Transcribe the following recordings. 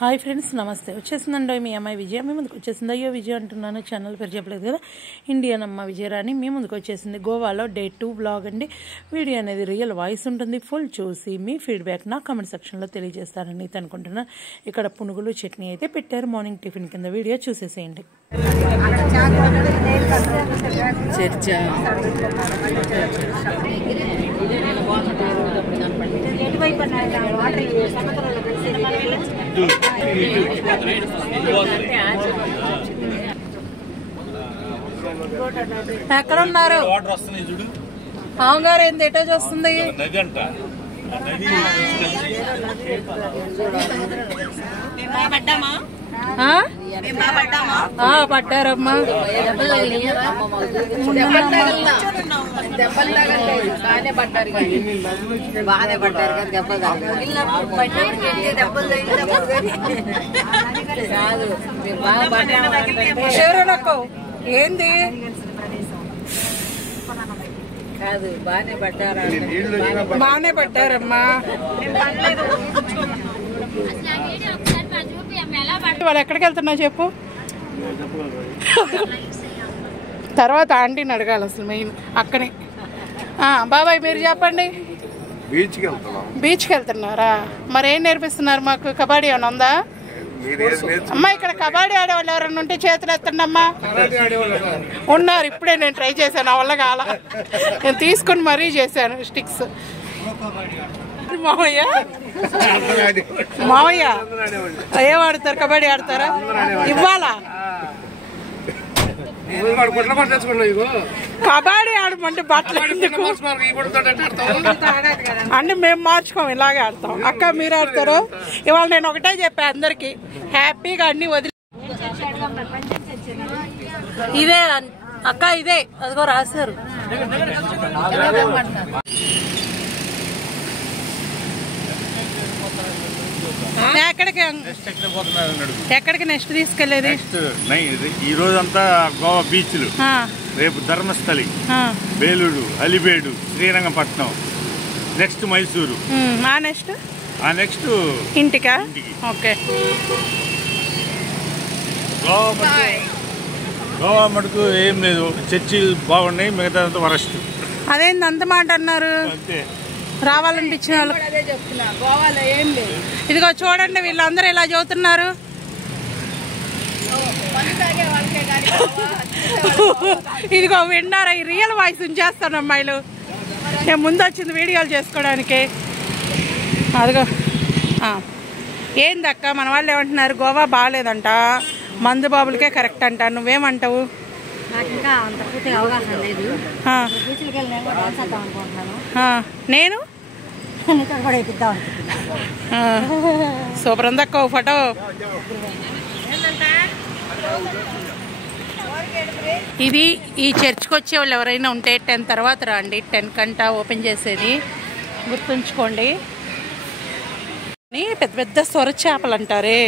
Hi friends, నమస్తే. వచ్చేసిందండి మీ అమ్మాయి విజయ. మీ ముందుకు వచ్చేసింది. అయ్యో విజయ అంటున్నాను, ఛానల్ పేరు చెప్పలేదు కదా. ఇండియన్ అమ్మ విజయరాణి మీ ముందుకు వచ్చేసింది. గోవాలో డే 2 బ్లాగ్ అండి. వీడియో అనేది రియల్ వాయిస్ ఉంటుంది. ఫుల్ చూసి మీ ఫీడ్బ్యాక్ నా కామెంట్ సెక్షన్లో తెలియజేస్తారని అనుకుంటున్నాను. ఇక్కడ పునుగులు చట్నీ అయితే పెట్టారు మార్నింగ్ టిఫిన్ కింద. వీడియో చూసేసేయండి. ఎక్కడ ఉన్నారు? గారు ఏంది ఎటో చూస్తుంది. పట్టారమ్మా. ఏంది కాదు, బానే పట్టారమ్మా. వాళ్ళు ఎక్కడికి వెళ్తున్నావు చెప్పు. తర్వాత ఆంటీని అడగాలి అసలు మెయిన్ అక్కడే. బాబాయ్ మీరు చెప్పండి. బీచ్కి వెళ్తున్నారా? మరి ఏం నేర్పిస్తున్నారు మాకు? కబడ్డీ ఏమైనా ఉందా అమ్మా? ఇక్కడ కబడ్డీ ఆడేవాళ్ళు ఎవరన్నా ఉంటే చేతులు ఎత్తండి అమ్మా. ఉన్నారు, ఇప్పుడే నేను ట్రై చేశాను, నా వల్ల కాల. నేను తీసుకుని మరీ చేశాను స్టిక్స్. మావయ్య ఏం ఆడతారు? కబడ్డీ ఆడతారా? ఇవ్వాలా? కబడ్డీ ఆడమంటే బట్టలు అంటే మేము మార్చుకోం, ఇలాగే ఆడతాం. అక్క మీరు ఆడతారు? ఇవాళ నేను ఒకటే చెప్పా అందరికి, హ్యాపీగా అన్ని వదిలి. ఇదే అక్క, ఇదే అదిగో రాశారు. ఎక్కడికి నెక్స్ట్ తీసుకెళ్లేది? ఈ రోజంతా గోవా బీచ్లు, రేపు ధర్మస్థలి, బేలూరు, అలిబేడు, శ్రీరంగపట్నం, నెక్స్ట్ మైసూరు, నెక్స్ట్ ఇంటికా? ఓకే. గోవా మటుకు ఏం లేదు, చర్చిలు బాగున్నాయి, మిగతా వరస్ట్. అదేంది అంత మాట అన్నారు? రావాలనిపించిన వాళ్ళు ఇదిగో చూడండి, వీళ్ళందరూ ఇలా చదువుతున్నారు. ఇదిగో విన్నారా? ఈ రియల్ వాయిస్ ఉంచేస్తాను అమ్మాయిలు. నేను ముందు వచ్చింది వీడియోలు చేసుకోవడానికి. అదిగో ఏందక్క మన వాళ్ళు ఏమంటున్నారు? గోవా బాగాలేదంట, మందు బాబులకే కరెక్ట్ అంట. నువ్వేమంటావు? నేను సూపర్ ఉందక్క ఫోటో. ఇది ఈ చర్చ్కి వచ్చే వాళ్ళు ఎవరైనా ఉంటే 10 తర్వాత రండి. 10 కంట ఓపెన్ చేసేది, గుర్తుంచుకోండి. పెద్ద పెద్ద సొర చేపలు అంటారే,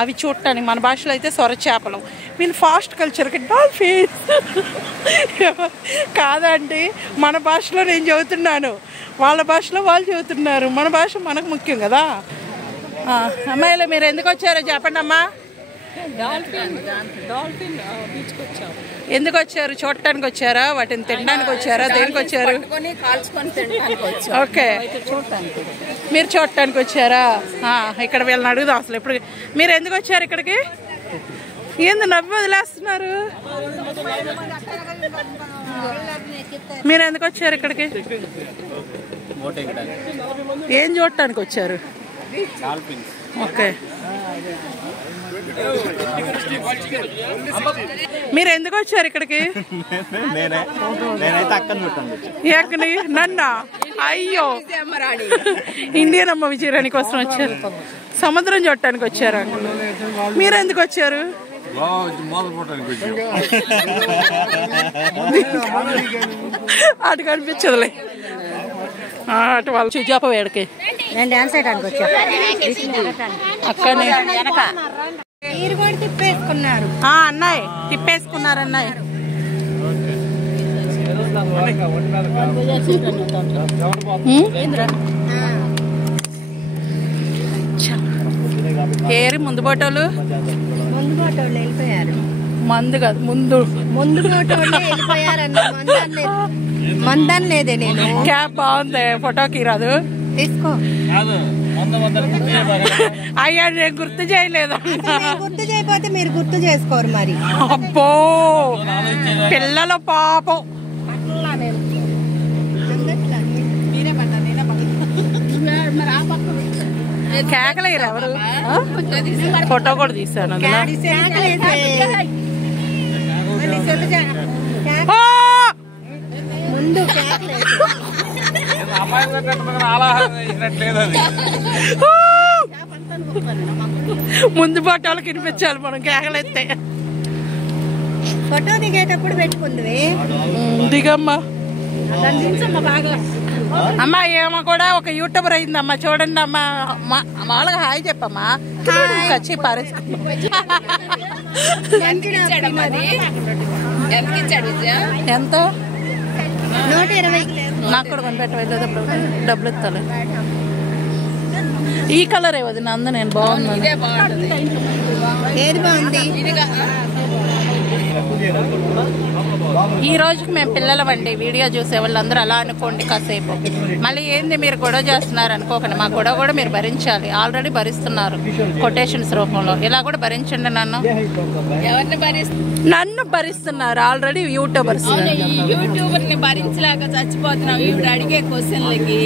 అవి చూడటానికి. మన భాషలో అయితే సొర చేపలు. వీళ్ళు ఫాస్ట్ కల్చర్కి డాల్ఫిన్స్ కాదండి, మన భాషలో నేను చదువుతున్నాను, వాళ్ళ భాషలో వాళ్ళు చదువుతున్నారు. మన భాష మనకు ముఖ్యం కదా. అమ్మాయిలు మీరు ఎందుకు వచ్చారో చెప్పండి అమ్మా. ఎందుకు వచ్చారు? చూడటానికి వచ్చారా? వాటిని తినడానికి వచ్చారా? దేనికి వచ్చారు? ఓకే, మీరు చూడటానికి వచ్చారా? ఇక్కడ వీళ్ళని అడుగుదాం అసలు. ఇప్పుడు మీరు ఎందుకు వచ్చారు ఇక్కడికి? ఏంది నవ్వు వదిలేస్తున్నారు? మీరు ఎందుకు వచ్చారు ఇక్కడికి? ఏం చూడటానికి వచ్చారు? ఓకే, మీరు ఎందుకు వచ్చారు ఇక్కడికి? ఎక్కడి? నన్నా? అయ్యో, ఇండియన్ అమ్మ విజయరాణి కోసం వచ్చారు. సముద్రం చూడటానికి వచ్చారు. మీరు ఎందుకు వచ్చారు? అటు కనిపించదులే, అటు వాళ్ళు చూచాప వేడకి. నేను డాన్స్ చేయడానికి వచ్చా. అక్కనే తిప్పేసుకున్నారు అన్నాయి, తిప్పేసుకున్నారు అన్నాయి. ఏరి ముందు బోటోళ్ళు వెళ్ళిపోయారు. మందు కాదు ముందు బోటోళ్ళు వెళ్ళిపోయారన్న మందని లేదే. నేను క్యాప్ బాగుంది, ఫోటోకి రాదు తీసుకో. అయ్యా నేను గుర్తు చేయలేదు. గుర్తు చేయకపోతే మీరు గుర్తు చేసుకోరు మరి. అబ్బో పిల్లల పాపం. కేకలేరు ఎవరు? ఫోటో కూడా తీసాను అందులో. ముందు ముందు ఫోటోలకు వినిపించాలి మనం కేకలెత్తే. ఫోటో దిగేటప్పుడు పెట్టుకుంది. దిగమ్మా అమ్మా. ఏమో కూడా ఒక యూట్యూబర్ అయిందమ్మా, చూడండి అమ్మా. వాళ్ళకి హాయ్ చెప్పమ్మా. కచ్చి ఎంత? 120. నాకు కూడా కొనిపెట్టలేదు, డబ్బులు ఇస్తాను. ఈ కలర్ ఏవది నంద, నేను బాగున్నాను. ఏది బాగుంది? ఈ రోజుకి మేము పిల్లలవండి. వీడియో చూసే వాళ్ళందరూ అలా అనుకోండి కాసేపు. మళ్ళీ ఏంది మీరు గొడవ చేస్తున్నారు అనుకోకండి. మా గొడవ కూడా మీరు భరించాలి. ఆల్రెడీ భరిస్తున్నారు కొటేషన్స్ రూపంలో. ఇలా కూడా భరించండి. నన్ను భరిస్తున్నారు ఆల్రెడీ యూట్యూబర్స్. యూట్యూబర్ ని భరించలేక చచ్చిపోతున్నాం. ఇప్పుడు అడిగే క్వశ్చన్లకి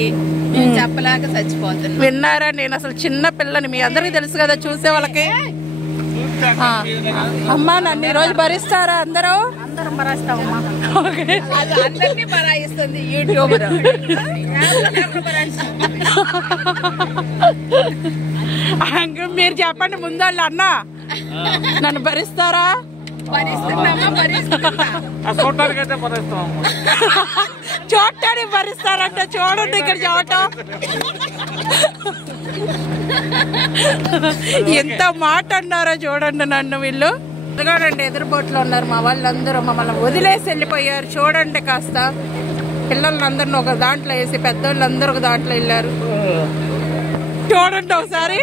చెప్పలేక చచ్చిపోతున్నాం. విన్నారా? నేను అసలు చిన్న పిల్లని, మీ అందరికి తెలుసు కదా చూసే వాళ్ళకి. అమ్మా నన్ను ఈ రోజు భరిస్తారా? అందరూ అందరం భరిస్తామమ్మా. అందరినీ భరాయిస్తుంది యూట్యూబర్. మీరు చెప్పండి ముందళ్ళు అన్న, నన్ను భరిస్తారా? చూడటానికి భరిస్తారంట. చూడండి ఇక్కడ చూడటం. ఎంత మాట అన్నారో చూడండి నన్ను వీళ్ళు. ఎదురుగానండి ఎదురుబోట్లో ఉన్నారు మా వాళ్ళందరూ. మమ్మల్ని వదిలేసి వెళ్ళిపోయారు. చూడండి కాస్త పిల్లలందరిని ఒక దాంట్లో వేసి పెద్దోళ్ళందరూ ఒక దాంట్లో వెళ్ళారు. చూడండి ఒకసారి.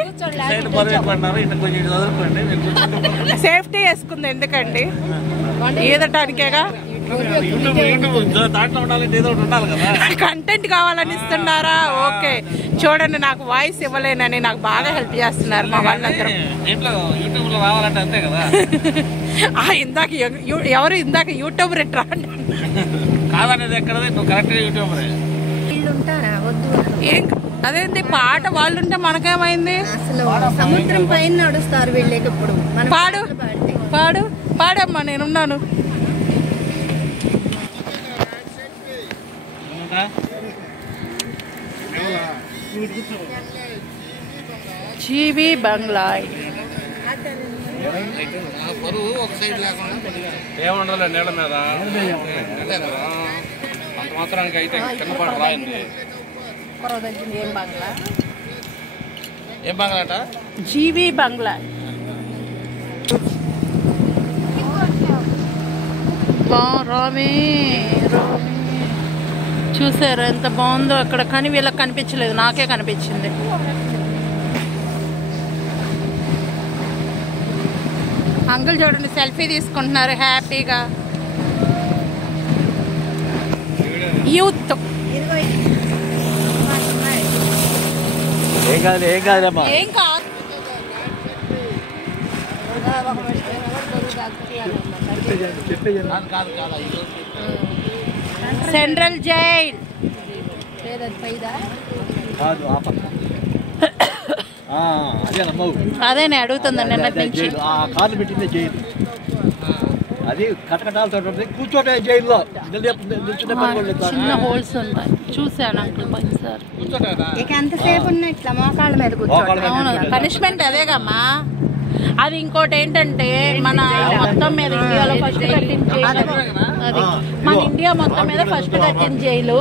సేఫ్టీ వేసుకుంది ఎందుకండి? ఈదటానికేగా. కంటెంట్ కావాలని ఇస్తున్నారా? ఓకే. చూడండి నాకు వాయిస్ ఇవ్వలేనని నాకు బాగా హెల్ప్ చేస్తున్నారు మా వాళ్ళందరూ. ఇందాక ఎవరు ఇందాక యూట్యూబర్ ఎట్రా ఏం అదేంటి పాట వాళ్ళుంటే మనకేమైంది? అసలు సముద్రం పైన నడుస్తారు వీళ్ళకి. ఇప్పుడు పాడు పాడు పాడమ్మా, నేనున్నాను. జీవి బంగ్లా ఏముండదు నీళ్ళ మీద అంత మాత్రానికి అయితే కిందపాటు రాయింది. ఏం బంగ్లా అట? జీవి బంగ్లా. రామే చూసారా ఎంత బాగుందో అక్కడ. కానీ వీళ్ళకి కనిపించలేదు, నాకే కనిపించింది. అంకుల్ చూడండి సెల్ఫీ తీసుకుంటున్నారు హ్యాపీగా. యూత్ ఏం కాదు. సెంట్రల్ జైల్ అదే నేను అడుగుతుందండి నిన్నటి నుంచి. అది కటకటాలతో కూర్చోటే జైల్లో చిన్న హోల్స్ ఉంటాయి. చూసాను అంకుల్ పోయినసారి. ఎంతసేపు ఉన్నాయి ఇట్లా మోకాళ్ళ మీద కూర్చోండి. అవును పనిష్మెంట్ అదేగమ్మా. అది ఇంకోటి ఏంటంటే మన మొత్తం మీద ఇండియాలో ఫస్ట్ కట్టిన జైలు అది. మన ఇండియా మొత్తం మీద ఫస్ట్ కట్టిన జైలు.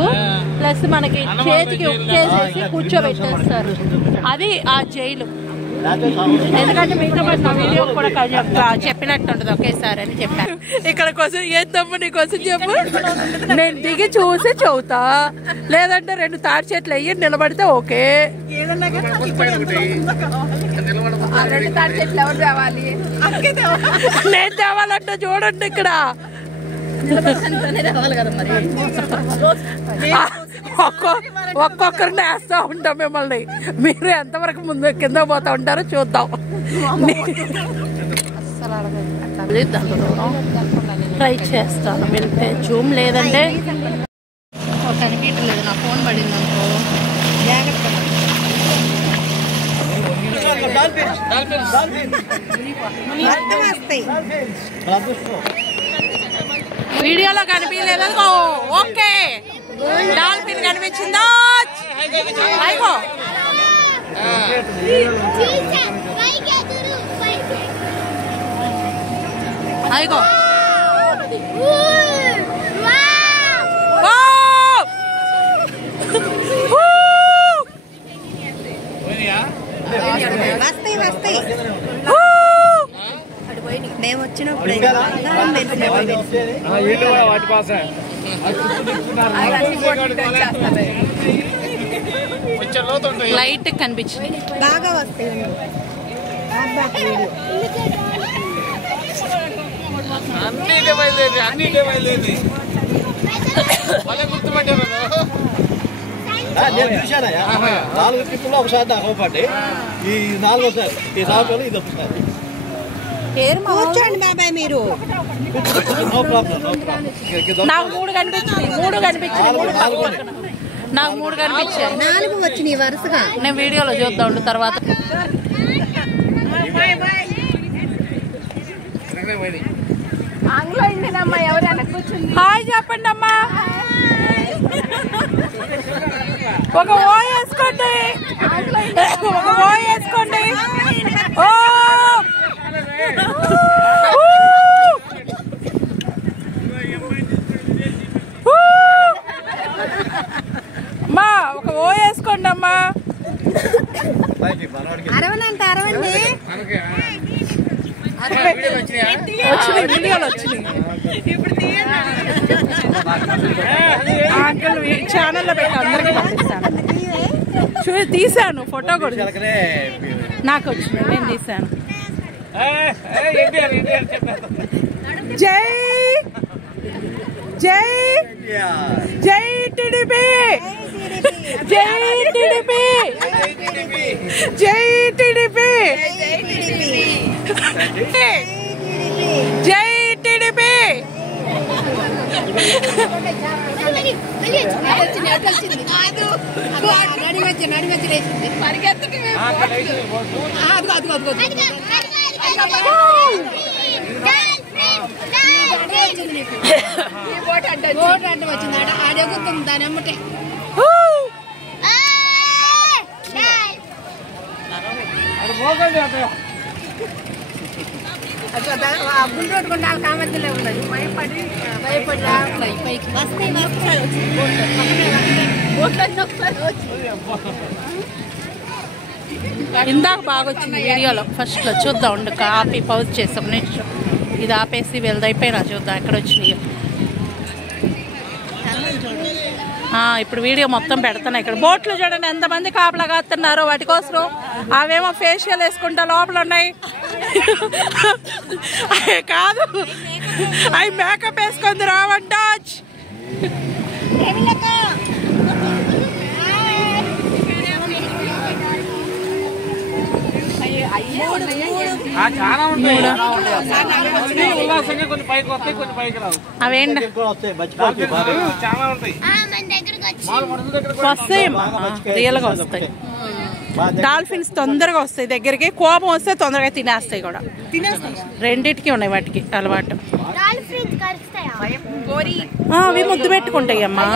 ప్లస్ మనకి చేతికి ఉక్కేసేసి కూర్చోబెట్టేస్తారు. అది ఆ జైలు. ఎందుకంటే మీతో పాటు నా వీడియో కూడా చెప్పినట్టు ఉంటుంది ఒకేసారి అని చెప్పాను. ఇక్కడ కోసం ఏందమ్మా నీ కోసం చెప్పు. నేను దిగి చూసి చెబుతా, లేదంటే 2 తాడి చెట్లు అయ్యి నిలబడితే ఓకే. 2 తాడి చెట్లు ఎవరు తేవాలి? నేను తేవాలంటే చూడండి ఇక్కడ ఒక్కొక్కరిని వేస్తా ఉంటాం మిమ్మల్ని. మీరు ఎంతవరకు ముందు కింద పోతా ఉంటారో చూద్దాం. ట్రై చేస్తాను వెళ్తే జూమ్, లేదంటే కనిపించలేదు. నా ఫోన్ పడింది అనుకో. వీడియోలో కనిపించలేదు ఓకే. డాల్ఫిన్ కనిపించిందా? అయిపో అయిగో వస్తాయి మేము వచ్చినప్పుడు లైట్ కనిపించింది. బాగా వస్తాయి. నేను చూశానయ్యా 4 ట్రిప్పుల్లో ఒకసారి నాకు అవపడ్డాయి. ఈ 4వసారి ఈ 4 ఇది ఒకసారి. కూర్చోండి బాబాయ్ మీరు. No problem. నాకు 3 కనిపించింది. 3 కనిపించింది. నాకు 3 కనిపించాయి. 4 వచ్చినాయి వరుసగా. నేను వీడియోలో చూద్దాం ఉండు తర్వాత. ఆంగ్లో ఇండినమ్మా ఎవరైనా కూర్చుంది. హాయ్ చెప్పండి అమ్మా. ఒక ఓ వేసుకోండి. ఒక ఓ వేసుకోండి. ఓ అమ్మా ఒక ఓ వేసుకోండి అమ్మా. అరవనంటే అరవండి. వచ్చినాయి వీడియోలు వచ్చినాయి. అంకుల్ ఛానల్లో పెట్టి అందరికీ పంపిస్తాను. తీసాను ఫోటో కూడా నాకు వచ్చినాయి, నేను తీసాను. జై జై జై టీడీపీ, జై టీడీపీ, జై టీడీపీ, జై టీడీపీ. వచ్చింది ఆడెగుతుంది దాని అమ్మటే. గుండ్రోడ్డు కొండాలి కామర్తీలో ఉన్నది. భయపడి రావట్లేదు పైకి. ఇందాక బాగా వచ్చింది వీడియోలో ఫస్ట్ లో. చూద్దాం ఉండు, ఆపి పౌజ్ చేస్తాం. నెక్స్ట్ ఇది ఆపేసి వెళ్దా అయిపోయినా చూద్దాం ఎక్కడ వచ్చినాయి. ఇప్పుడు వీడియో మొత్తం పెడతాను. ఇక్కడ బోట్లు చూడండి ఎంతమంది కాపలా కాస్తున్నారో వాటి కోసం. అవేమో ఫేషియల్ వేసుకుంటా లోపల ఉన్నాయి. కాదు అవి మేకప్ వేసుకుంది రావంట. అవేంటి వస్తాయి, రియల్ గా వస్తాయి. డాల్ఫిన్స్ తొందరగా వస్తాయి దగ్గరికి. కోపం వస్తే తొందరగా తినేస్తాయి కూడా. రెండిటికి ఉన్నాయి వాటికి అలవాటు. అవి ముద్దు పెట్టుకుంటాయి అమ్మా.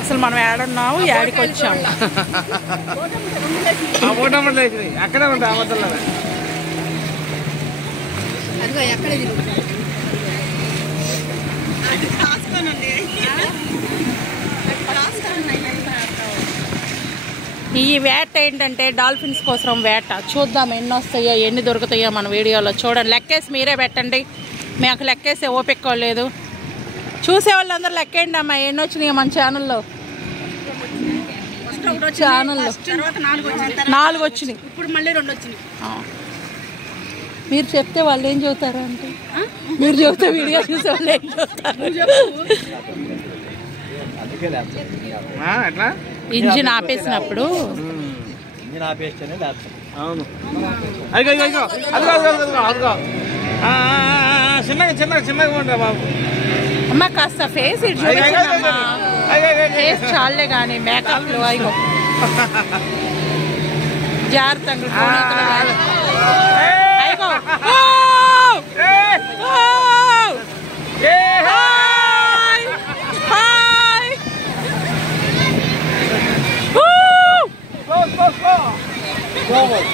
అసలు మనం ఏడున్నాము, ఏడికి వచ్చాము. అక్కడే ఉంటాయి ఈ వేట ఏంటంటే డాల్ఫిన్స్ కోసం వేట. చూద్దాం ఎన్ని వస్తాయో ఎన్ని దొరుకుతాయో మన వీడియోలో. చూడండి, లెక్కేసి మీరే పెట్టండి. మాకు లెక్కేసే ఓపిక లేదు. చూసే వాళ్ళందరూ లెక్కేయండి అమ్మా ఎన్ని వచ్చినాయో మన ఛానల్లో. 4 వచ్చినాయి, ఇప్పుడు మళ్ళీ 2 వచ్చినాయి. మీరు చెప్తే వాళ్ళు ఏం చెబుతారు అంటే, మీరు చెబితే వీడియో చూసే వాళ్ళు ఏం చెబుతారు? ఇంజిన్ ఆపేసినప్పుడు చిన్నగా ఉంటా బాబు. అమ్మ కాస్త ఫేస్ ఇటు చూపించమ్మా. ఫేస్ చాలే కానీ మేకప్లు అయిగో జాగ్రత్త. అయిగో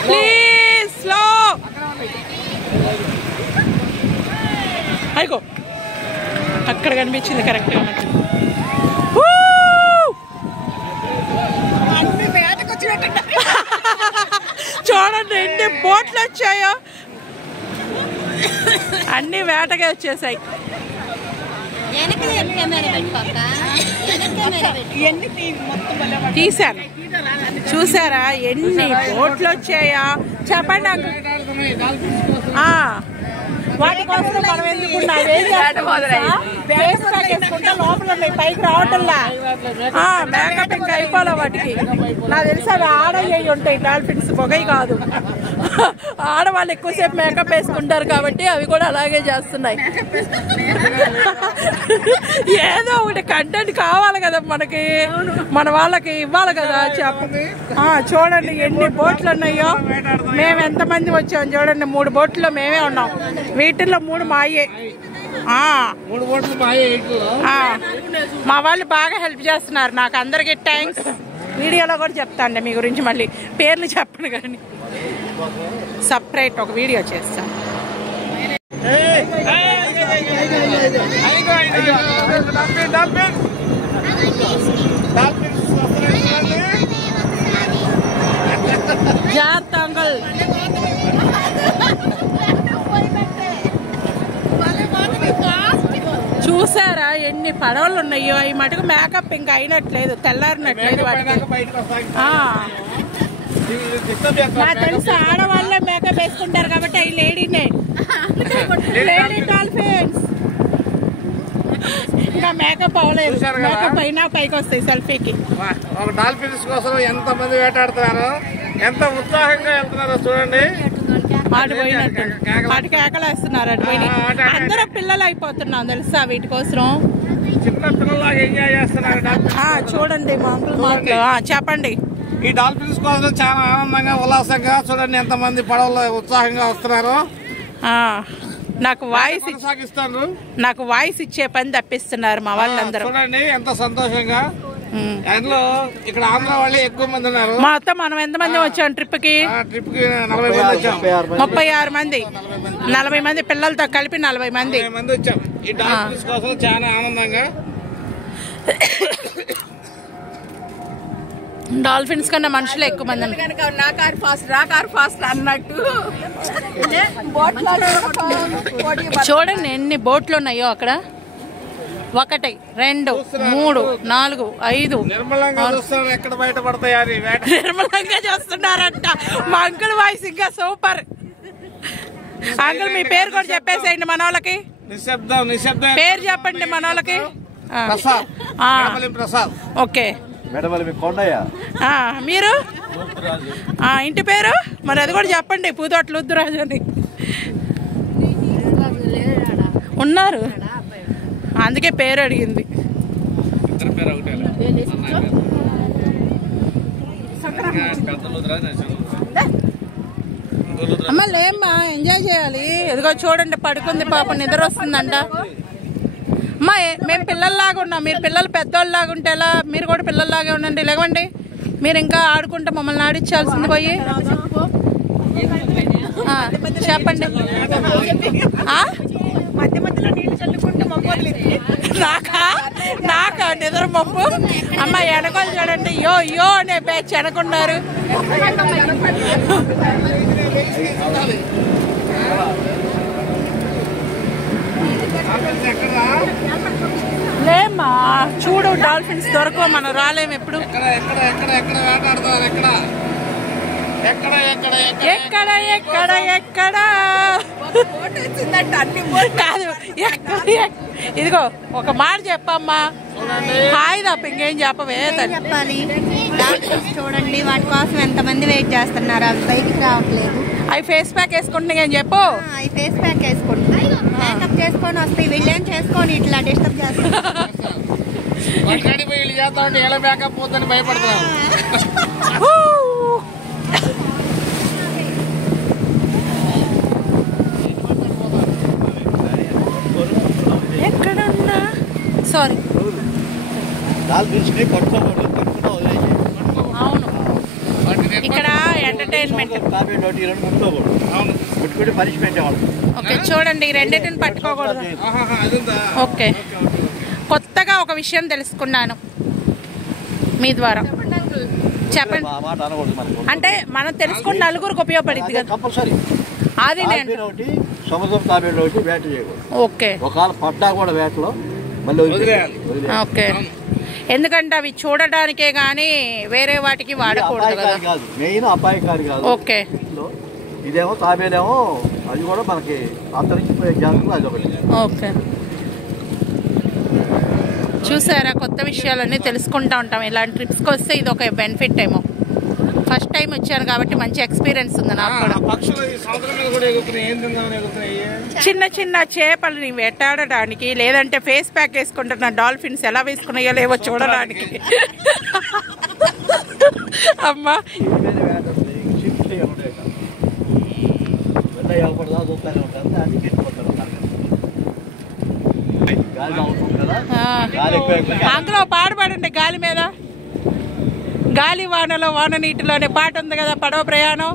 ప్లీజ్ స్లో. అయిగో అక్కడ కనిపించింది కరెక్ట్గా మనకి. చూడండి ఎన్ని బోట్లు వచ్చాయో, అన్ని వేటగా వచ్చేసాయి. తీసాను, చూసారా ఎన్ని బోట్లు వచ్చాయా? చెప్పండి వాటి కోసం మనం ఎందుకున్నా లోపల ఉన్నాయి, పైకి రావటంలా. మేకప్ ఇంకా అయిపోలే వాటికి. నాకు తెలిసి అవి ఆడయ్యి ఉంటాయి డాల్ఫిన్స్, పొగయి కాదు. ఆడవాళ్ళు ఎక్కువసేపు మేకప్ వేసుకుంటారు కాబట్టి అవి కూడా అలాగే చేస్తున్నాయి. ఏదో ఒకటి కంటెంట్ కావాలి కదా మనకి, మన వాళ్ళకి ఇవ్వాలి కదా. చూడండి ఎన్ని బోట్లు ఉన్నాయో. మేము ఎంతమంది వచ్చాము చూడండి. 3 బోట్లో మేమే ఉన్నాం. వీటిల్లో 3 మాయే. మా వాళ్ళు బాగా హెల్ప్ చేస్తున్నారు నాకు. అందరికి థ్యాంక్స్. వీడియోలో కూడా చెప్తాండి మీ గురించి, మళ్ళీ పేర్లు చెప్పను కానీ సపరేట్ ఒక వీడియో చేస్తాను. జాగ్రత్త అంకుల్. చూసారా ఎన్ని పడవలు ఉన్నాయో? అవి మటుకు మేకప్ ఇంకా అయినట్లేదు, తెల్లారినట్లేదు వాటికి. నాకు తెలుసు ఆడవాళ్ళే మేకప్ వేసుకుంటారు కాబట్టి అవి లేడీనే. లేడీ డాల్ఫిన్స్ ఇంకా మేకప్ అవ్వలేదు. మేకప్ అయినా పైకి వస్తాయి సెల్ఫీకి. ఒక డాల్ఫిన్స్ కోసం ఎంత మంది వేటాడుతున్నారు, ఎంత ఉత్సాహంగా వెళ్తున్నారో చూడండి. అటు పోయినట్టు అటు కేకలేస్తున్నారు. అటు పోయి అందరూ పిల్లలు అయిపోతున్నాం తెలుసా వీటి కోసం. చిన్న పిల్లలాగా ఎంజాయ్ చేస్తున్నారు. చూడండి మా అంకుల్ మాటలు. చెప్పండి. ఈ డాల్ఫిన్స్ కోసం చాలా ఆనందంగా ఉల్లాసంగా చూడండి ఎంతమంది పడవలో ఉత్సాహంగా వస్తున్నారు. నాకు వాయిస్ ఇచ్చే పని తప్పిస్తున్నారు మా వాళ్ళందరూ. చూడండి ఎంత సంతోషంగా. అందులో ఇక్కడ ఆంధ్ర వాళ్ళే ఎక్కువ మంది ఉన్నారు. మొత్తం మనం ఎంతమంది వచ్చాం ట్రిప్ కి? 40 మంది వచ్చాం. 36 మంది, 40 మంది పిల్లలతో కలిపి 40 మంది వచ్చాం. ఈ డాల్ఫిన్స్ కోసం చాలా ఆనందంగా. డాల్ఫిన్స్ కన్నా మనుషులు ఎక్కువ మంది. నా కార్ ఫాస్ట్ అన్నట్టు చూడండి ఎన్ని బోట్లు ఉన్నాయో అక్కడ. 1 2 3 4 5 నిర్మలంగా చూస్తున్నారు. ఎక్కడ బయటపడతాయని నిర్మలంగా చూస్తున్నారంట. మా అంకుల్ వాయిస్ ఇంకా సూపర్. అంకుల్ మీ పేరు కూడా చెప్పేసేయండి మన వాళ్ళకి. నిశ్శబ్దం పేరు చెప్పండి మన వాళ్ళకి. ప్రసాద్. ఓకే. కొండయ్య. మీరు ఇంటి పేరు మరి అది కూడా చెప్పండి. పూతోటలు ఉద్దురాజు అని ఉన్నారు, అందుకే పేరు అడిగింది. అమ్మ లేమ్మా, ఎంజాయ్ చేయాలి. ఎదుగో చూడండి పడుకుంది పాప, నిద్ర వస్తుందంట. అమ్మా మేము పిల్లల్లాగా ఉన్నాం, మీరు పిల్లలు పెద్దోళ్ళలాగా ఉంటే ఎలా? మీరు కూడా పిల్లల్లాగే ఉండండి. లేవండి, మీరు ఇంకా ఆడుకుంటే మమ్మల్ని ఆడిచ్చాల్సింది పోయి. చెప్పండి. మధ్య మధ్యలో నీళ్లు చల్లుకుంటే నాకా నిద్ర మప్పు. అమ్మ వెనకాల చూడండి, యో యో అనే బ్యాచ్ వెనకున్నారు. లేమ్మా చూడు, డాల్ఫిన్స్ దొరకవు, మనం రాలేము ఎప్పుడు. ఎక్కడ కాదు, ఇదిగో ఒక మాట చెప్పమ్మా, హాయ్ తప్ప ఇంకేం చెప్పవే. చెప్పాలి, చూడండి వాటి కోసం ఎంతమంది వెయిట్ చేస్తున్నారు, అవి బయటికి రావట్లేదు. అవి ఫేస్ ప్యాక్ వేసుకుంటున్నా అని చెప్పు. అవి ఫేస్ ప్యాక్ వేసుకుంటున్నాయి, మేకప్ చేసుకొని వస్తాయి. వీళ్ళేం చేసుకొని ఇట్లా డిస్టర్బ్ చేస్తారు. ఎలా మేకప్ పోతుందని భయపడుతున్నాను. ఎక్కడున్నా సారీ అవును, ఇక్కడ ఎంటర్టైన్మెంట్. ఓకే చూడండి, రెండింటిని పట్టుకోకూడదు. ఓకే, కొత్తగా ఒక విషయం తెలుసుకున్నాను మీ ద్వారా. చెప్పండి. అంటే మనం తెలుసుకున్న నలుగురికి ఉపయోగపడింది కదా. అది నేను సముద్రం తాబేళ్ళు ఒకటి వేట చేయకూడదు. ఓకే, ఒకవేళ పడ్డా కూడా వేటలో మళ్ళీ ఓకే. ఎందుకంటే అవి చూడడానికే గానీ వేరే వాటికి వాడకూడదు కదా. కాదు, మెయిన్ అపాయకారి కాదు. ఓకే, ఇదేమో తాబేలేమో అది కూడా మనకి అంతరించిపోయే జాతులు అది ఒకటి. ఓకే చూసారా, కొత్త విషయాలన్నీ తెలుసుకుంటా ఉంటాం. ఇలాంటి ట్రిప్స్కి వస్తే ఇది ఒక బెనిఫిట్ ఏమో. ఫస్ట్ టైం వచ్చాను కాబట్టి మంచి ఎక్స్పీరియన్స్ ఉంది నాకు కూడా. చిన్న చిన్న చేపలని వేటాడడానికి, లేదంటే ఫేస్ ప్యాక్ వేసుకుంటున్న డాల్ఫిన్స్ ఎలా వేసుకున్నాయో లేవో చూడడానికి. అమ్మా అందులో పాడబడండి, గాలి మీద, గాలి వానలో వాన నీటిలోనే పాట ఉంది కదా, పడవ ప్రయాణం.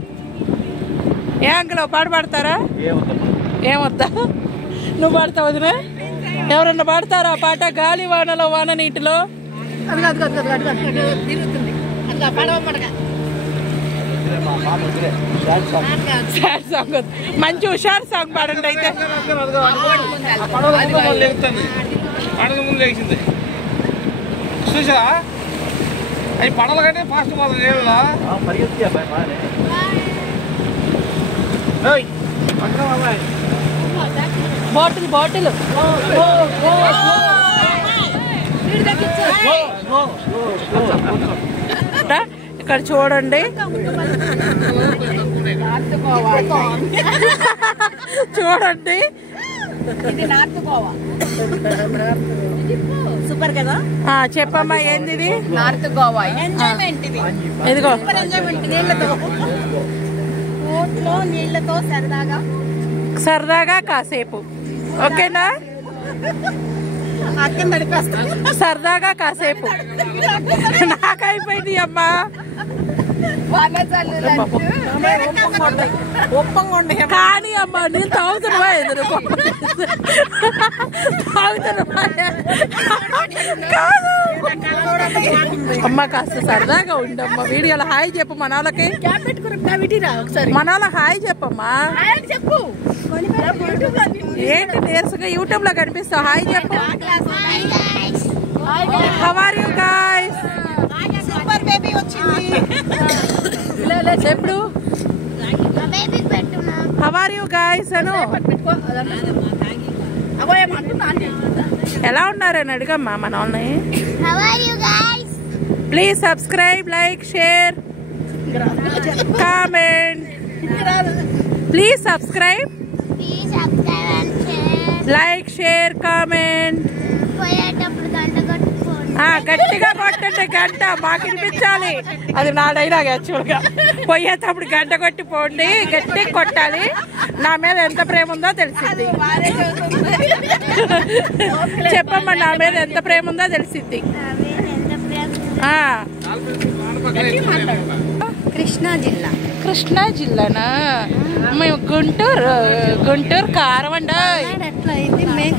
ఏ అంకులో పాట పాడతారా? ఏమొద్దా, నువ్వు పాడతావు వదినా? ఎవరన్నా పాడతారా ఆ పాట, గాలి వానలో వాన నీటిలో? సాడ్ సాంగ్, మంచి హుషారు సాంగ్ పాడండి అయితే. చూసా అవి పడల కంటే ఫాస్ట్ మాత్రం లేదా? బాటిల్ బాటిల్ ఇక్కడ చూడండి, చూడండి సూపర్ కదా. చెప్పమ్మా, ఏంది ఇది? North Goa enjoyment. ఇది ఇదిగో నీళ్ళతో, నీళ్ళతో సరదాగా సరదాగా కాసేపు. ఓకేనా? సరదాగా కాసేపు. నాకైపోయింది అమ్మా. కానీ అమ్మా నేను తాగుతున్నా, ఎదురు అమ్మ కాస్త సరదాగా ఉండమ్మా. వీడియోలో హాయ్ చెప్పు మన వాళ్ళకి, మన వాళ్ళకి హాయ్ చెప్పమ్మా. ఏంటి నేర్చుగా యూట్యూబ్ లో కనిపిస్తావు, హాయ్ చెప్పు. How are you guys? Super baby వచ్చింది. ఎప్పుడు హౌ ఆర్ యు గైస్ అను, ఎలా ఉన్నారని అడిగమ్మా మన వాళ్ళని. Please subscribe, like, share, comment. Please subscribe, like, share, comment. గట్టిగా కొట్టండి గంట, మాకు వినిపించాలి. అది నా డైలాగ్ యాక్చువల్గా. పోయేటప్పుడు గంట కొట్టి పోండి, గట్టి కొట్టాలి. నా మీద ఎంత ప్రేమ ఉందో తెలిసింది. చెప్పమ్మా, నా మీద ఎంత ప్రేమ ఉందో తెలిసింది. కృష్ణా జిల్లా. కృష్ణా జిల్లానా? మేము గుంటూరు కారం అండి. ఎట్లా అయితే మేము